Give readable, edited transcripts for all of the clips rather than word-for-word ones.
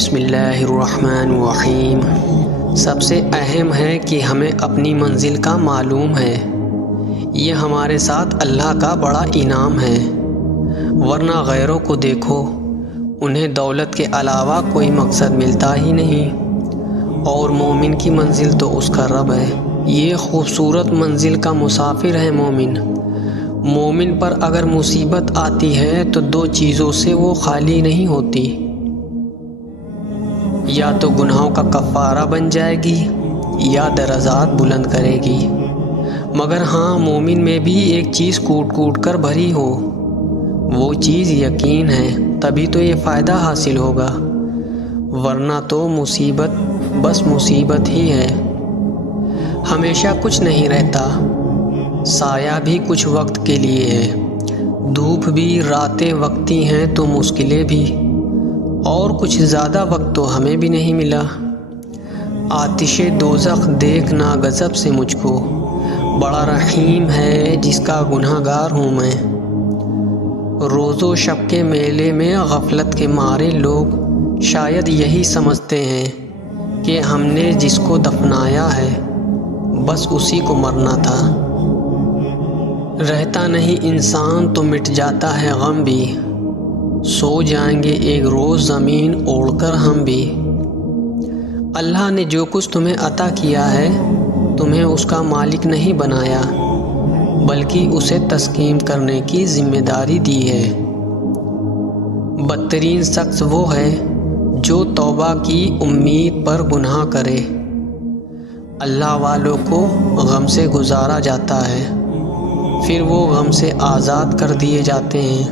بسم اللہ الرحمن الرحیم۔ سب سے اہم ہے کہ ہمیں اپنی منزل کا معلوم ہے۔ یہ ہمارے ساتھ اللہ کا بڑا انعام ہے، ورنہ غیروں کو دیکھو، انہیں دولت کے علاوہ کوئی مقصد ملتا ہی نہیں، اور مومن کی منزل تو اس کا رب ہے۔ یہ خوبصورت منزل کا مسافر ہے مومن۔ مومن پر اگر مصیبت آتی ہے تو دو چیزوں سے وہ خالی نہیں ہوتی، یا تو گناہوں کا کفارہ بن جائے گی یا درجات بلند کرے گی۔ مگر ہاں، مومن میں بھی ایک چیز کوٹ کوٹ کر بھری ہو، وہ چیز یقین ہے، تبھی تو یہ فائدہ حاصل ہوگا، ورنہ تو مصیبت بس مصیبت ہی ہے۔ ہمیشہ کچھ نہیں رہتا، سایہ بھی کچھ وقت کے لیے ہے، دھوپ بھی راتیں وقتی ہیں تو مشکلیں بھی، اور کچھ زیادہ وقت تو ہمیں بھی نہیں ملا۔ آتش دوزخ دیکھنا غضب سے مجھ کو، بڑا رحیم ہے جس کا گناہ گار ہوں میں۔ روز و شب کے میلے میں غفلت کے مارے لوگ شاید یہی سمجھتے ہیں کہ ہم نے جس کو دفنایا ہے بس اسی کو مرنا تھا۔ رہتا نہیں انسان تو مٹ جاتا ہے غم بھی، سو جائیں گے ایک روز زمین اوڑھ کر ہم بھی۔ اللہ نے جو کچھ تمہیں عطا کیا ہے، تمہیں اس کا مالک نہیں بنایا، بلکہ اسے تسکین کرنے کی ذمہ داری دی ہے۔ بدترین شخص وہ ہے جو توبہ کی امید پر گناہ کرے۔ اللہ والوں کو غم سے گزارا جاتا ہے، پھر وہ غم سے آزاد کر دیے جاتے ہیں۔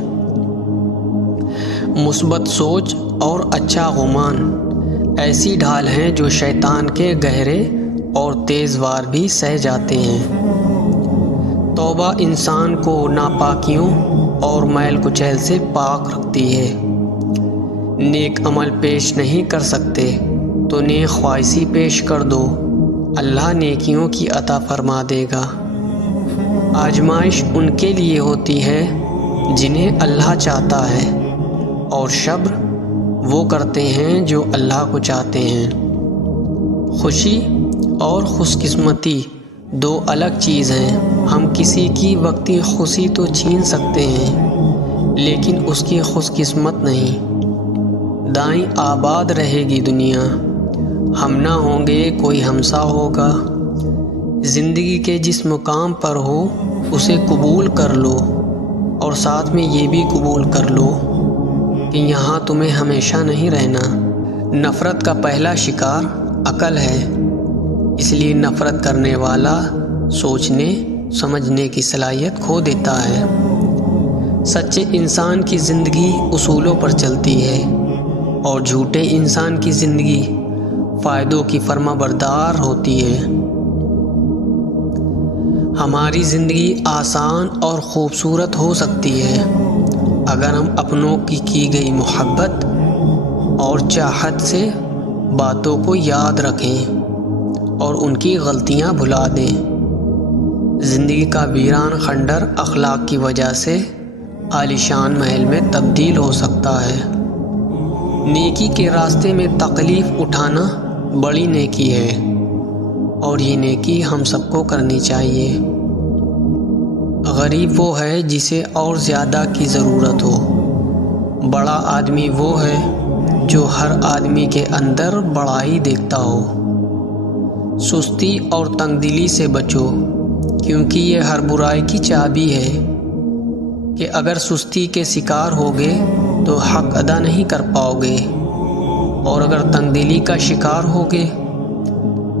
مثبت سوچ اور اچھا گمان ایسی ڈھال ہیں جو شیطان کے گہرے اور تیز وار بھی سہ جاتے ہیں۔ توبہ انسان کو ناپاکیوں اور میل کچیل سے پاک رکھتی ہے۔ نیک عمل پیش نہیں کر سکتے تو نیک خواہشی پیش کر دو، اللہ نیکیوں کی عطا فرما دے گا۔ آزمائش ان کے لیے ہوتی ہے جنہیں اللہ چاہتا ہے، اور صبر وہ کرتے ہیں جو اللہ کو چاہتے ہیں۔ خوشی اور خوش قسمتی دو الگ چیز ہیں۔ ہم کسی کی وقتی خوشی تو چھین سکتے ہیں، لیکن اس کی خوش قسمت نہیں۔ دائیں آباد رہے گی دنیا، ہم نہ ہوں گے کوئی ہمسا ہوگا۔ زندگی کے جس مقام پر ہو اسے قبول کر لو، اور ساتھ میں یہ بھی قبول کر لو کہ یہاں تمہیں ہمیشہ نہیں رہنا۔ نفرت کا پہلا شکار عقل ہے، اس لیے نفرت کرنے والا سوچنے سمجھنے کی صلاحیت کھو دیتا ہے۔ سچے انسان کی زندگی اصولوں پر چلتی ہے، اور جھوٹے انسان کی زندگی فائدوں کی فرما بردار ہوتی ہے۔ ہماری زندگی آسان اور خوبصورت ہو سکتی ہے اگر ہم اپنوں کی گئی محبت اور چاہت سے باتوں کو یاد رکھیں اور ان کی غلطیاں بھلا دیں۔ زندگی کا ویران خنڈر اخلاق کی وجہ سے عالیشان محل میں تبدیل ہو سکتا ہے۔ نیکی کے راستے میں تکلیف اٹھانا بڑی نیکی ہے، اور یہ نیکی ہم سب کو کرنی چاہیے۔ غریب وہ ہے جسے اور زیادہ کی ضرورت ہو، بڑا آدمی وہ ہے جو ہر آدمی کے اندر بڑائی دیکھتا ہو۔ سستی اور تنگ دلی سے بچو، کیونکہ یہ ہر برائی کی چابی ہے کہ اگر سستی کے شکار ہوگے تو حق ادا نہیں کر پاؤ گے، اور اگر تنگ دلی کا شکار ہوگے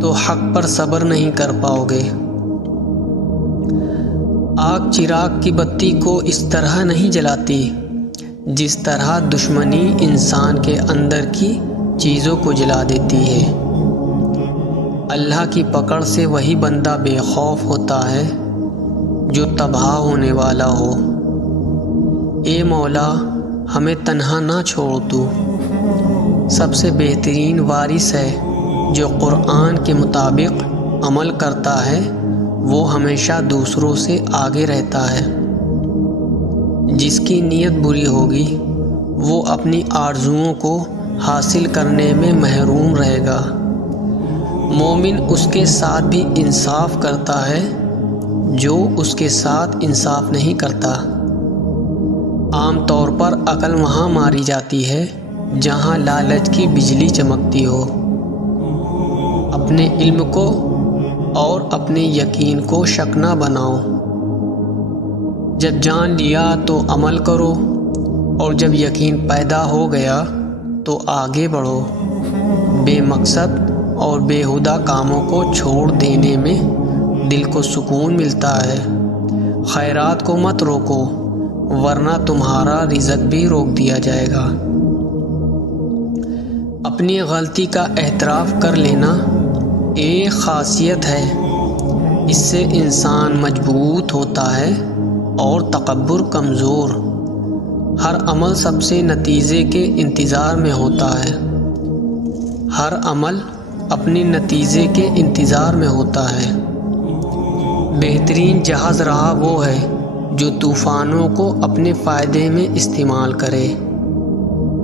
تو حق پر صبر نہیں کر پاؤ گے۔ آگ چراغ کی بتی کو اس طرح نہیں جلاتی جس طرح دشمنی انسان کے اندر کی چیزوں کو جلا دیتی ہے۔ اللہ کی پکڑ سے وہی بندہ بے خوف ہوتا ہے جو تباہ ہونے والا ہو۔ اے مولا، ہمیں تنہا نہ چھوڑ تو، سب سے بہترین وارث ہے جو قرآن کے مطابق عمل کرتا ہے، وہ ہمیشہ دوسروں سے آگے رہتا ہے۔ جس کی نیت بری ہوگی وہ اپنی آرزوؤں کو حاصل کرنے میں محروم رہے گا۔ مومن اس کے ساتھ بھی انصاف کرتا ہے جو اس کے ساتھ انصاف نہیں کرتا۔ عام طور پر عقل وہاں ماری جاتی ہے جہاں لالچ کی بجلی چمکتی ہو۔ اپنے علم کو اور اپنے یقین کو شک نہ بناؤ۔ جب جان لیا تو عمل کرو، اور جب یقین پیدا ہو گیا تو آگے بڑھو۔ بے مقصد اور بیہودہ کاموں کو چھوڑ دینے میں دل کو سکون ملتا ہے۔ خیرات کو مت روکو ورنہ تمہارا رزق بھی روک دیا جائے گا۔ اپنی غلطی کا اعتراف کر لینا ایک خاصیت ہے، اس سے انسان مضبوط ہوتا ہے اور تکبر کمزور۔ ہر عمل سب سے نتیجے کے انتظار میں ہوتا ہے۔ ہر عمل اپنے نتیجے کے انتظار میں ہوتا ہے۔ بہترین جہاز راہ وہ ہے جو طوفانوں کو اپنے فائدے میں استعمال کرے۔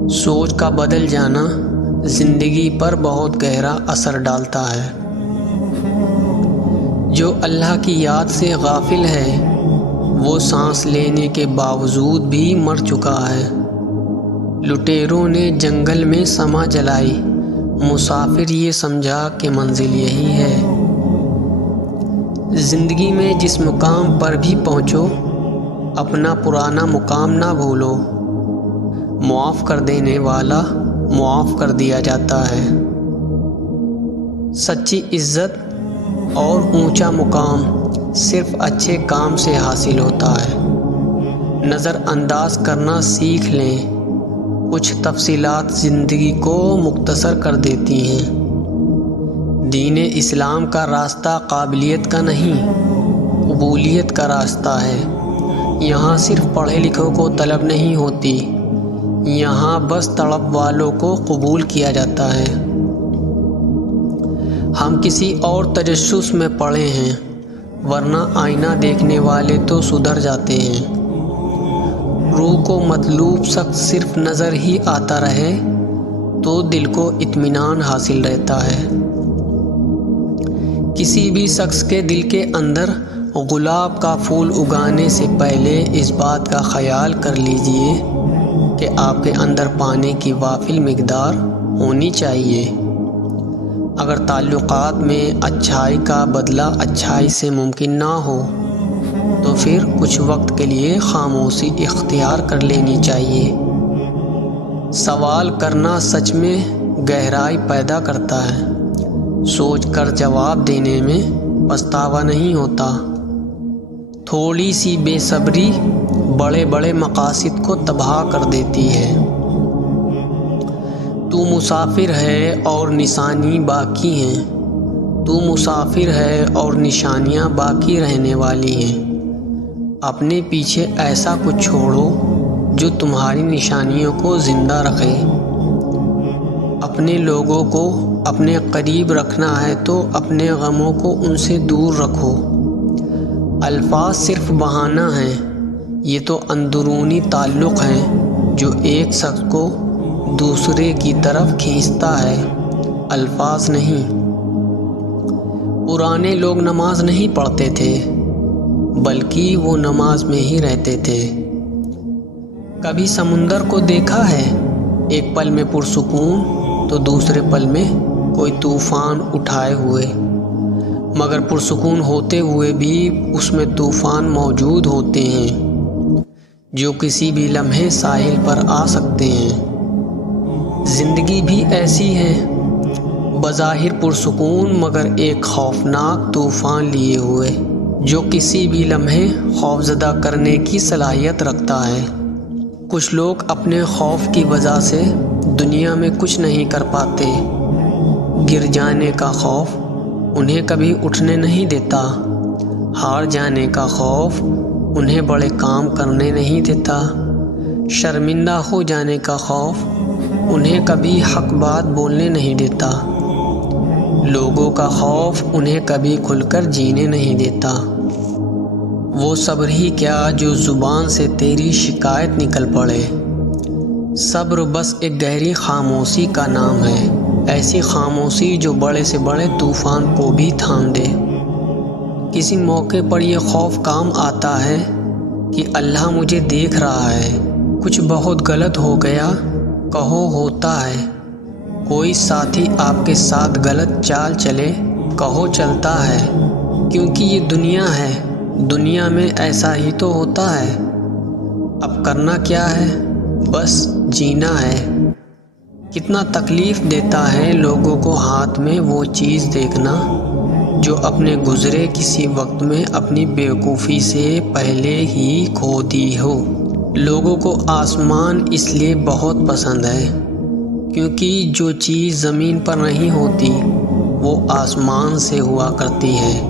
سوچ کا بدل جانا زندگی پر بہت گہرا اثر ڈالتا ہے۔ جو اللہ کی یاد سے غافل ہے وہ سانس لینے کے باوجود بھی مر چکا ہے۔ لٹیروں نے جنگل میں سما جلائی، مسافر یہ سمجھا کہ منزل یہی ہے۔ زندگی میں جس مقام پر بھی پہنچو اپنا پرانا مقام نہ بھولو۔ معاف کر دینے والا معاف کر دیا جاتا ہے۔ سچی عزت اور اونچا مقام صرف اچھے کام سے حاصل ہوتا ہے۔ نظر انداز کرنا سیکھ لیں، کچھ تفصیلات زندگی کو مختصر کر دیتی ہیں۔ دین اسلام کا راستہ قابلیت کا نہیں، قبولیت کا راستہ ہے۔ یہاں صرف پڑھے لکھوں کو طلب نہیں ہوتی، یہاں بس طلب والوں کو قبول کیا جاتا ہے۔ ہم کسی اور تجسس میں پڑے ہیں، ورنہ آئینہ دیکھنے والے تو سدھر جاتے ہیں۔ روح کو مطلوب شخص صرف نظر ہی آتا رہے تو دل کو اطمینان حاصل رہتا ہے۔ کسی بھی شخص کے دل کے اندر گلاب کا پھول اگانے سے پہلے اس بات کا خیال کر لیجئے کہ آپ کے اندر پانی کی وافر مقدار ہونی چاہیے۔ اگر تعلقات میں اچھائی کا بدلہ اچھائی سے ممکن نہ ہو تو پھر کچھ وقت کے لیے خاموشی اختیار کر لینی چاہیے۔ سوال کرنا سچ میں گہرائی پیدا کرتا ہے۔ سوچ کر جواب دینے میں پچھتاوا نہیں ہوتا۔ تھوڑی سی بے صبری بڑے بڑے مقاصد کو تباہ کر دیتی ہے۔ تو مسافر ہے اور نشانی باقی ہیں، تو مسافر ہے اور نشانیاں باقی رہنے والی ہیں۔ اپنے پیچھے ایسا کچھ چھوڑو جو تمہاری نشانیوں کو زندہ رکھے۔ اپنے لوگوں کو اپنے قریب رکھنا ہے تو اپنے غموں کو ان سے دور رکھو۔ الفاظ صرف بہانہ ہیں، یہ تو اندرونی تعلق ہیں جو ایک شخص کو دوسرے کی طرف کھینچتا ہے، الفاظ نہیں۔ پرانے لوگ نماز نہیں پڑھتے تھے بلکہ وہ نماز میں ہی رہتے تھے۔ کبھی سمندر کو دیکھا ہے، ایک پل میں پرسکون تو دوسرے پل میں کوئی طوفان اٹھائے ہوئے، مگر پرسکون ہوتے ہوئے بھی اس میں طوفان موجود ہوتے ہیں جو کسی بھی لمحے ساحل پر آ سکتے ہیں۔ زندگی بھی ایسی ہے، بظاہر پرسکون مگر ایک خوفناک طوفان لیے ہوئے جو کسی بھی لمحے خوفزدہ کرنے کی صلاحیت رکھتا ہے۔ کچھ لوگ اپنے خوف کی وجہ سے دنیا میں کچھ نہیں کر پاتے۔ گر جانے کا خوف انہیں کبھی اٹھنے نہیں دیتا، ہار جانے کا خوف انہیں بڑے کام کرنے نہیں دیتا، شرمندہ ہو جانے کا خوف انہیں کبھی حق بات بولنے نہیں دیتا، لوگوں کا خوف انہیں کبھی کھل کر جینے نہیں دیتا۔ وہ صبر ہی کیا جو زبان سے تیری شکایت نکل پڑے۔ صبر بس ایک گہری خاموشی کا نام ہے، ایسی خاموشی جو بڑے سے بڑے طوفان کو بھی تھام دے۔ کسی موقع پر یہ خوف کام آتا ہے کہ اللہ مجھے دیکھ رہا ہے، کچھ بہت غلط ہو گیا کہو ہوتا ہے، کوئی ساتھی آپ کے ساتھ غلط چال چلے کہو چلتا ہے، کیونکہ یہ دنیا ہے، دنیا میں ایسا ہی تو ہوتا ہے۔ اب کرنا کیا ہے؟ بس جینا ہے۔ کتنا تکلیف دیتا ہے لوگوں کو ہاتھ میں وہ چیز دیکھنا جو اپنے گزرے کسی وقت میں اپنی بیوقوفی سے پہلے ہی کھو دی ہو۔ لوگوں کو آسمان اس لیے بہت پسند ہے کیونکہ جو چیز زمین پر نہیں ہوتی وہ آسمان سے ہوا کرتی ہے۔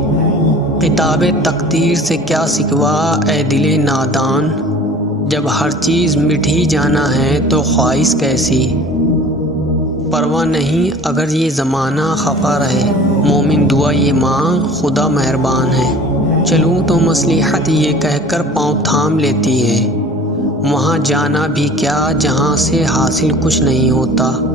کتاب تقدیر سے کیا شکوہ اے دل نادان، جب ہر چیز مٹ ہی جانا ہے تو خواہش کیسی۔ پرواہ نہیں اگر یہ زمانہ خفا رہے، مومن دعا یہ مانگ خدا مہربان ہے۔ چلوں تو مصلحت یہ کہہ کر پاؤں تھام لیتی ہے، وہاں جانا بھی کیا جہاں سے حاصل کچھ نہیں ہوتا۔